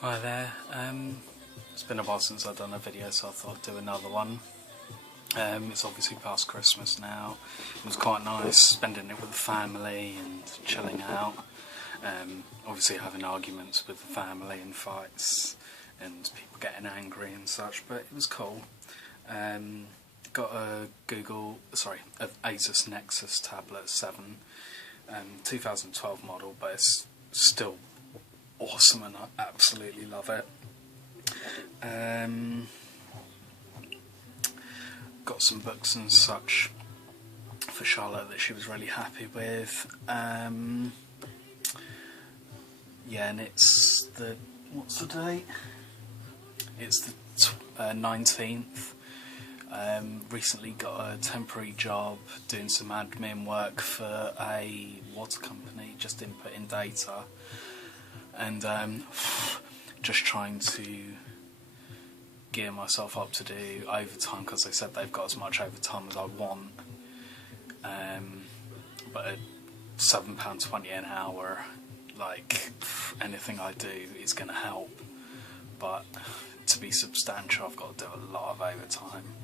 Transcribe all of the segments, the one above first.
Hi there, it's been a while since I've done a video, so I thought I'd do another one. It's obviously past Christmas now. It was quite nice spending it with the family and chilling out. Obviously having arguments with the family and fights and people getting angry and such, but it was cool. Got a Asus Nexus tablet 7, 2012 model, but it's still awesome and I absolutely love it. Got some books and such for Charlotte that she was really happy with. Yeah, and it's the, what's the date? It's the 19th. Recently got a temporary job doing some admin work for a water company, just inputting data. And just trying to gear myself up to do overtime, because they said they've got as much overtime as I want. But at £7.20 an hour, like, anything I do is going to help. But to be substantial, I've got to do a lot of overtime.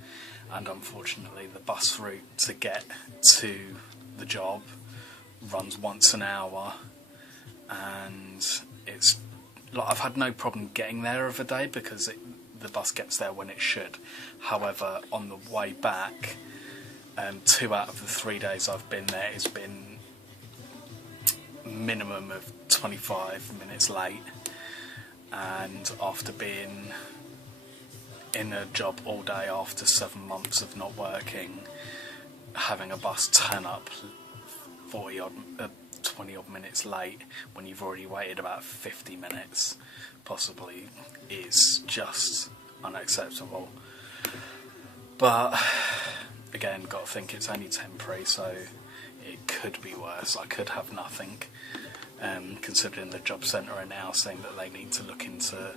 And unfortunately, the bus route to get to the job runs once an hour, and it's like I've had no problem getting there of a day because the bus gets there when it should. However, on the way back, 2 out of the 3 days I've been there, it's been minimum of 25 minutes late. And after being in a job all day after 7 months of not working, having a bus turn up 20 odd minutes late when you've already waited about 50 minutes possibly is just unacceptable. But again, got to think it's only temporary, so it could be worse. I could have nothing, considering the job centre are now saying that they need to look into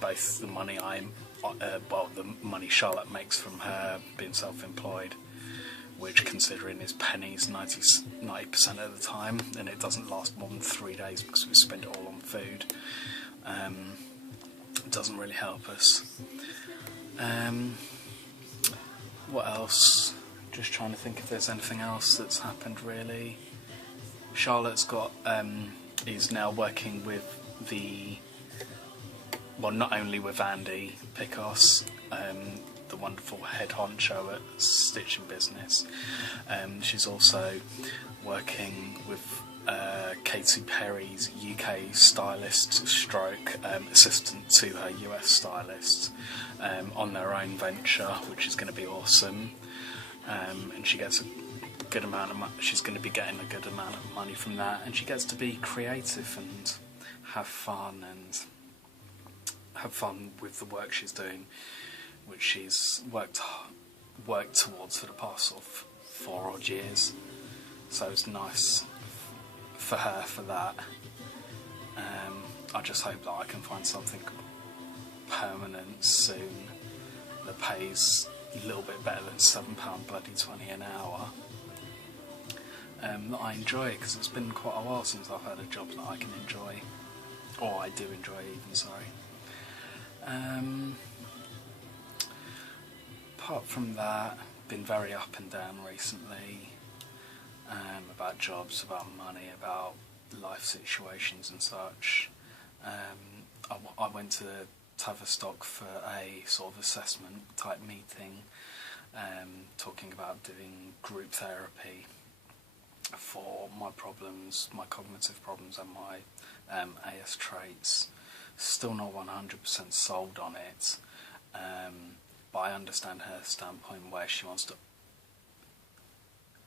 both the money the money Charlotte makes from her being self-employed, which, considering is pennies 90% of the time, and it doesn't last more than 3 days because we spend it all on food. It doesn't really help us. What else? Just trying to think if there's anything else that's happened really. Charlotte's got is now working with not only with Andy Picos, the wonderful head honcho at Stitching Business. She's also working with Katy Perry's UK stylist stroke assistant to her US stylist on their own venture, which is going to be awesome. And she gets a good amount of money. She's going to be getting a good amount of money from that, and she gets to be creative and have fun with the work she's doing, which she's worked towards for the past 4 odd years. So it's nice for her for that. I just hope that I can find something permanent soon that pays a little bit better than £7.20 an hour, that I enjoy, because it's been quite a while since I've had a job that I can enjoy, or I do enjoy even, sorry. Apart from that, been very up and down recently, about jobs, about money, about life situations and such. I went to Tavistock for a sort of assessment type meeting, talking about doing group therapy for my problems, my cognitive problems and my AS traits. Still not 100% sold on it, but I understand her standpoint where she wants to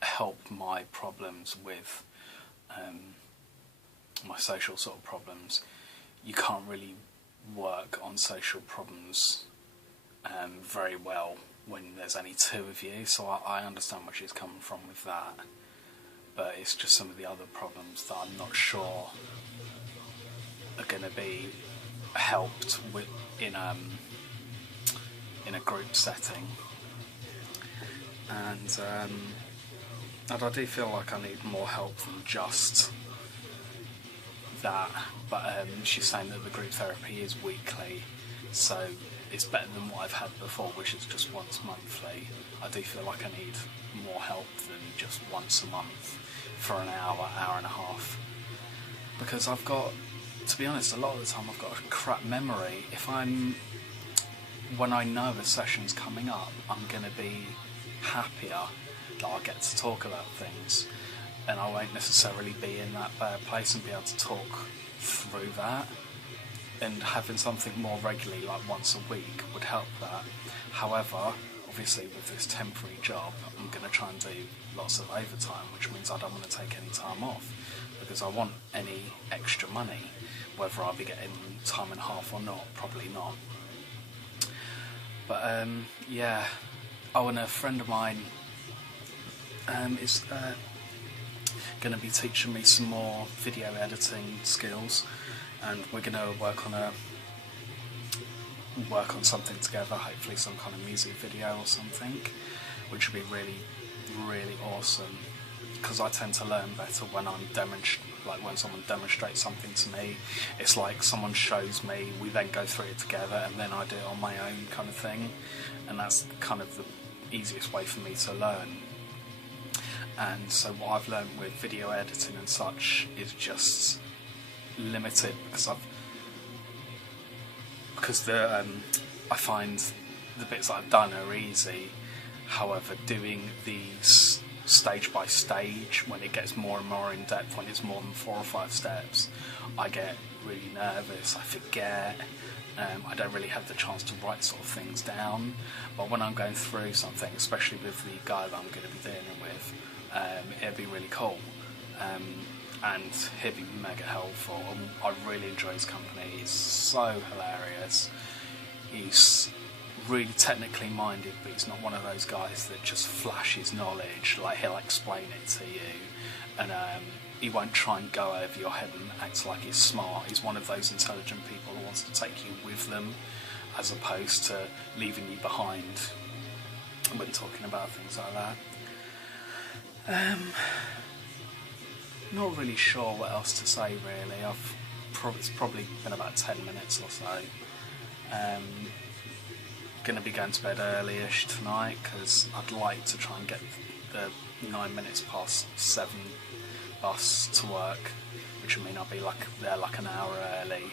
help my problems with my social sort of problems. You can't really work on social problems very well when there's only 2 of you, so I understand where she's coming from with that, but it's just some of the other problems that I'm not sure are going to be helped with in a group setting, and I do feel like I need more help than just that, but she's saying that the group therapy is weekly, so it's better than what I've had before, which is just once monthly. I do feel like I need more help than just once a month for an hour, hour and a half, because I've got, to be honest, a lot of the time I've got a crap memory. When I know a session's coming up, I'm going to be happier that I get to talk about things, and I won't necessarily be in that bad place and be able to talk through that. And having something more regularly, like once a week, would help that. However, obviously with this temporary job, I'm going to try and do lots of overtime, which means I don't want to take any time off, because I want any extra money. Whether I'll be getting time and a half or not, probably not. But yeah. Oh, and a friend of mine is going to be teaching me some more video editing skills, and we're going to work on something together, hopefully some kind of music video or something, which would be really, really awesome, because I tend to learn better when when someone demonstrates something to me. It's like someone shows me, we then go through it together, and then I do it on my own kind of thing, and that's kind of the easiest way for me to learn. And so what I've learned with video editing and such is just limited, because I find the bits that I've done are easy. However, doing these stage by stage, when it gets more and more in depth, when it's more than 4 or 5 steps, I get really nervous, I forget, I don't really have the chance to write sort of things down. But when I'm going through something, especially with the guy that I'm going to be dealing with, it'd be really cool, and he'd be mega helpful. I really enjoy his company. He's so hilarious. He's really technically minded, but he's not one of those guys that just flashes knowledge. Like, he'll explain it to you, and he won't try and go over your head and act like he's smart. He's one of those intelligent people who wants to take you with them, as opposed to leaving you behind when talking about things like that. Not really sure what else to say really. It's probably been about 10 minutes or so. Going to be going to bed early-ish tonight, because I'd like to try and get the 9 minutes past 7 bus to work, which would mean I'll be there an hour early,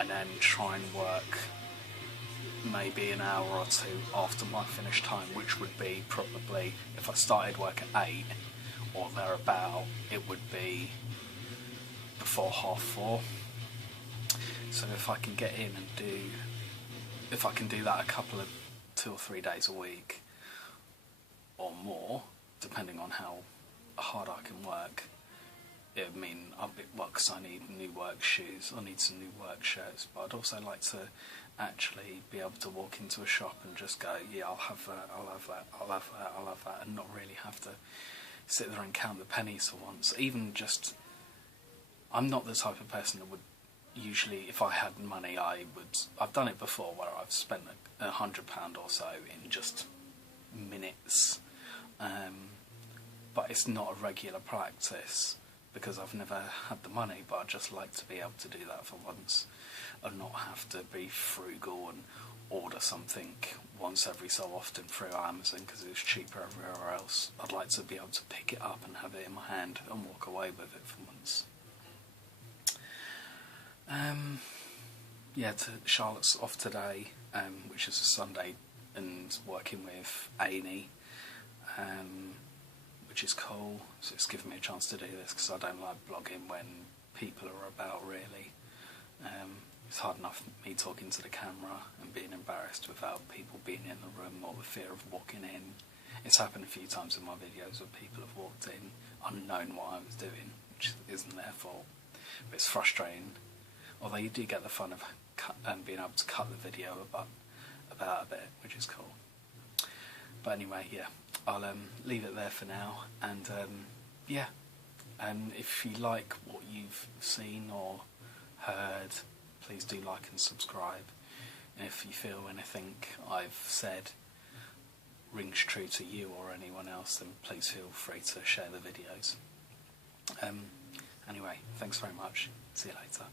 and then try and work maybe an hour or 2 after my finish time, which would be probably, if I started work at 8 or thereabout, it would be before 4:30. So if I can get in and if I can do that a couple of 2 or 3 days a week or more, depending on how hard I can work, it would mean because I need new work shoes, I need some new work shirts, but I'd also like to actually be able to walk into a shop and just go, yeah, I'll have that, I'll have that, I'll have that, I'll have that, and not really have to sit there and count the pennies for once. Even just, I'm not the type of person that would usually, if I had money, I've done it before where I've spent £100 or so in just minutes, but it's not a regular practice because I've never had the money. But I'd just like to be able to do that for once and not have to be frugal and order something once every so often through Amazon because it's cheaper everywhere else. I'd like to be able to pick it up and have it in my hand and walk away with it for once. Yeah, Charlotte's off today, which is a Sunday, and working with Amy, which is cool. So it's given me a chance to do this because I don't like blogging when people are about, really. It's hard enough me talking to the camera and being embarrassed without people being in the room or the fear of walking in. It's happened a few times in my videos where people have walked in unknown what I was doing, which isn't their fault, but it's frustrating. Although you do get the fun of being able to cut the video about a bit, which is cool. But anyway, yeah, I'll leave it there for now, and yeah, if you like what you've seen or heard, please do like and subscribe. And if you feel anything I've said rings true to you or anyone else, then please feel free to share the videos. Anyway, thanks very much. See you later.